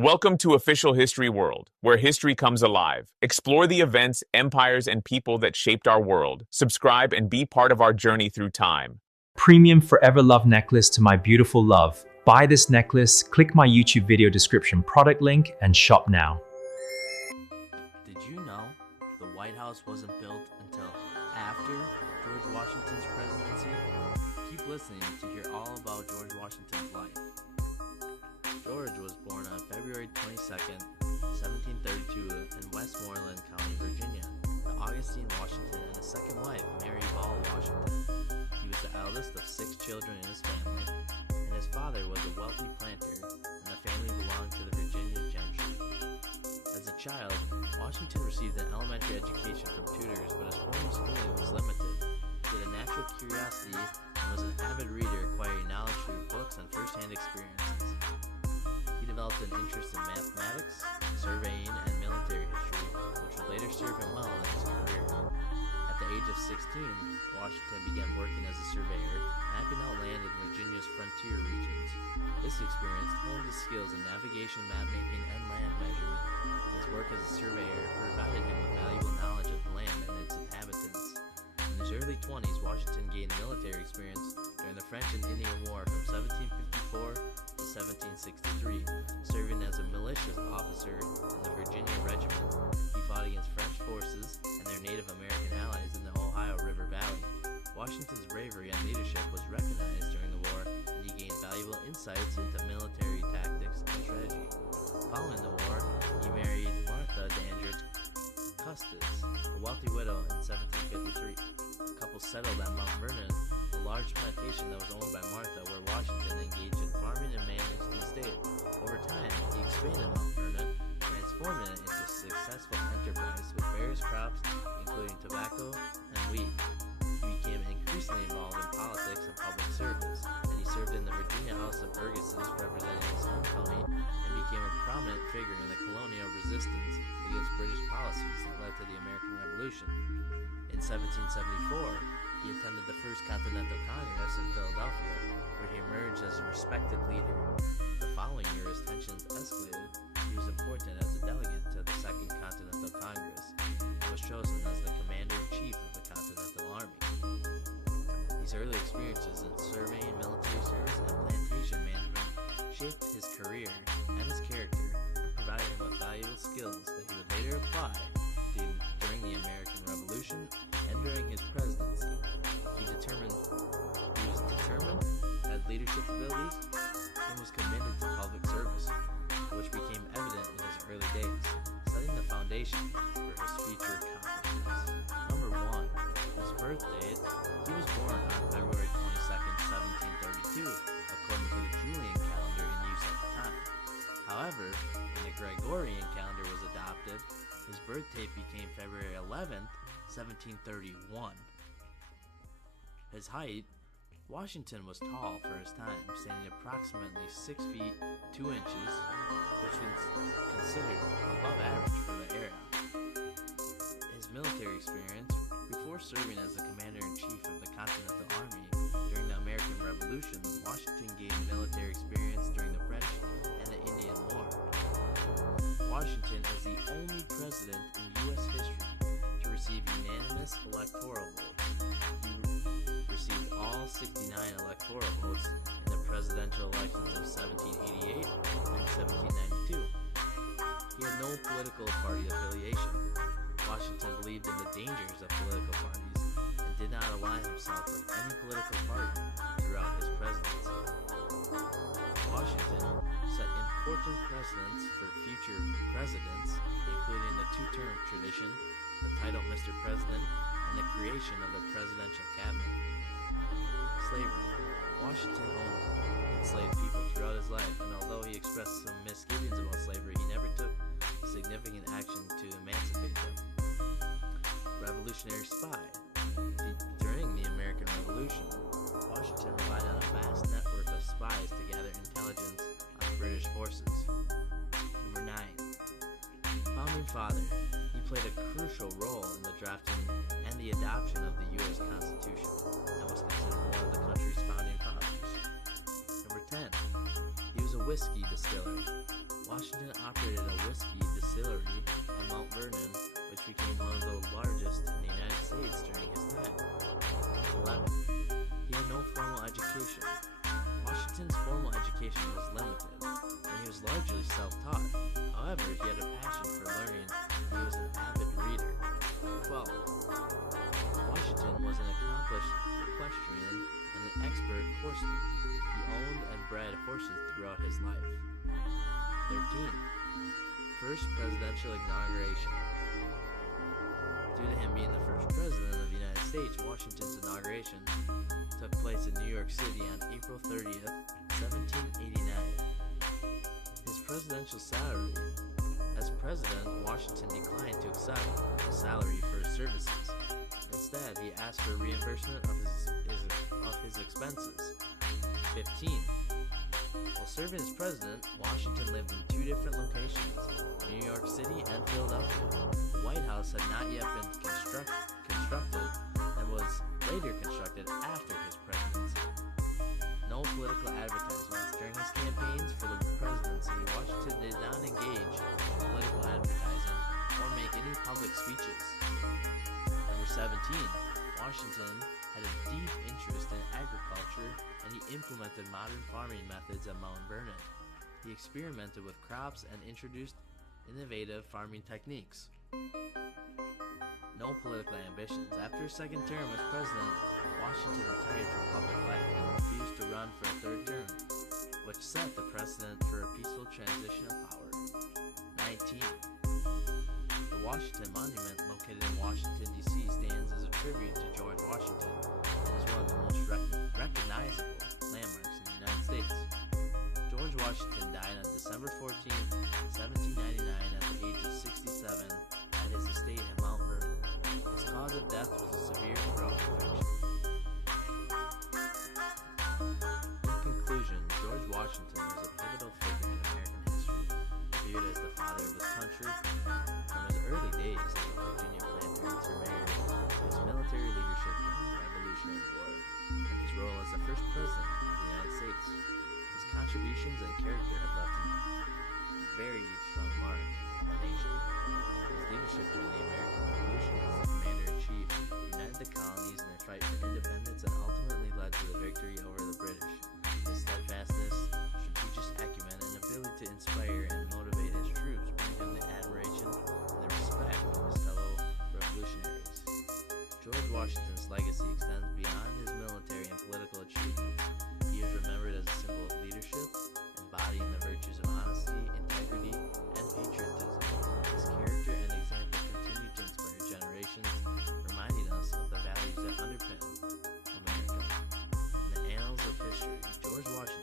Welcome to Official History World, where history comes alive. Explore the events, empires, and people that shaped our world. Subscribe and be part of our journey through time. Premium Forever Love necklace to my beautiful love. Buy this necklace, click my YouTube video description product link, and shop now. Did you know the White House wasn't built until after George Washington's presidency? Keep listening to hear all about George Washington's life. George was born on February 22nd, 1732 in Westmoreland County, Virginia, to Augustine Washington and his second wife, Mary Ball Washington. He was the eldest of 6 children in his family, and his father was a wealthy planter, and the family belonged to the Virginia gentry. As a child, Washington received an elementary education from tutors, but his form of schooling was limited. He had a natural curiosity and was an avid reader, acquiring knowledge through books and first-hand experiences. He developed an interest in mathematics, surveying, and military history, which would later serve him well in his career. At the age of 16, Washington began working as a surveyor, mapping out land in Virginia's frontier regions. This experience honed his skills in navigation, mapmaking, and land measurement. His work as a surveyor provided him with valuable knowledge of the land and its inhabitants. In his early 20s, Washington gained military experience during the French and Indian War from 1754 to 1763, serving as a militia officer in the Virginia Regiment. He fought against French forces and their Native American allies in the Ohio River Valley. Washington's bravery and leadership was recognized during the war, and he gained valuable insights into military tactics and strategy. Following the war, he married Martha Dandridge Custis, a wealthy widow, in 1753. The couple settled at Mount Vernon, a large plantation that was owned by Martha, where Washington engaged in farming and managed the estate. Over time, he expanded Mount Vernon, transforming it into a successful enterprise with various crops, including tobacco and wheat. He became increasingly involved in politics and public service, and he served in the Virginia House of Burgesses, representing his home county, and became a prominent figure in the colonial resistance against British policies that led to the American Revolution. In 1774, he attended the First Continental Congress in Philadelphia, where he emerged as a respected leader. The following year, as tensions escalated, he was appointed as a delegate to the Second Continental Congress and was chosen as the commander-in-chief of the Continental Army. These early experiences in surveying, military service, and plantation management shaped his career and his character and provided him with valuable skills that he would later apply during the American Revolution and during his presidency. He was determined, had leadership abilities, and was committed to public service, which became evident in his early days, setting the foundation for his future accomplishments. Number 1. His birth date. He was born on February 22nd, 1732, according to the Julian calendar in use at the time. However, when the Gregorian calendar was adopted, his birth date became February 11th, 1731. His height. Washington was tall for his time, standing approximately 6 feet 2 inches, which was considered above average for the era. His military experience. Before serving as the commander-in-chief of the Continental Army during the American Revolution, Washington gained military experience during the French and the Indian War. Washington is the only president in U.S. history to receive unanimous electoral votes. He received all 69 electoral votes in the presidential elections of 1788 and 1792. He had no political party affiliation. Washington believed in the dangers of political parties and did not align himself with any political party throughout his presidency. Washington set important precedents for future presidents, including the 2-term tradition, the title Mr. President, and the creation of the presidential cabinet. Slavery. Washington owned enslaved people throughout his life, and although he expressed some misgivings about slavery, he never took significant action to emancipate them. Revolutionary spy. During the American Revolution, Washington relied on a vast network of spies to gather intelligence on British forces. Number 9. Founding Father. He played a crucial role in the drafting and the adoption of the U.S. Constitution and was considered one of the country's founding fathers. Number 10. He was a whiskey distiller. Washington distillery at Mount Vernon, which became one of the largest in the United States during his time. 11. He had no formal education. Washington's formal education was limited, and he was largely self-taught. However, he had a passion for learning, and he was an avid reader. 12. Washington was an accomplished equestrian and an expert horseman. He owned and bred horses throughout his life. 13. First presidential inauguration. Due to him being the first president of the United States, Washington's inauguration took place in New York City on April 30th, 1789. His presidential salary. As president, Washington declined to accept a salary for his services. Instead, he asked for reimbursement of his expenses. 15. While serving as president, Washington lived in two different locations, New York City and Philadelphia. The White House had not yet been constructed and was later constructed after his presidency. No political advertisements. During his campaigns for the presidency, Washington did not engage in political advertising or make any public speeches. Number 17. Washington had a deep interest in agriculture, and he implemented modern farming methods at Mount Vernon. He experimented with crops and introduced innovative farming techniques. No political ambitions. After his second term as president, Washington retired from public life and refused to run for a third term, which set the precedent for a peaceful transition of power. 19. The Washington Monument, located in Washington, D.C., stands as a tribute to George Washington and is one of the most recognizable landmarks in the United States. George Washington died on December 14, 1799 at the age of 67 at his estate in Mount Vernon. His cause of death was a severe throat infection. In conclusion, George Washington was a pivotal figure in American history, viewed as the father of his country. From his early days as a Virginia planter in Surveyor to his military leadership in the Revolutionary War, and his role as the first president of the United States. His contributions and character have left a very strong mark on the nation. His leadership during the American Revolution as the commander-in-chief united the colonies in their fight for independence and ultimately led to the victory over the British. His steadfastness, strategic acumen, and ability to inspire and motivate his troops bring him the admiration and the respect of his fellow revolutionaries. George Washington's legacy extends beyond his military and political achievements. He is remembered as a symbol of leadership, embodying the virtues of honesty, integrity, and patriotism. His character and example continue to inspire generations, reminding us of the values that underpin America. In the annals of history, George Washington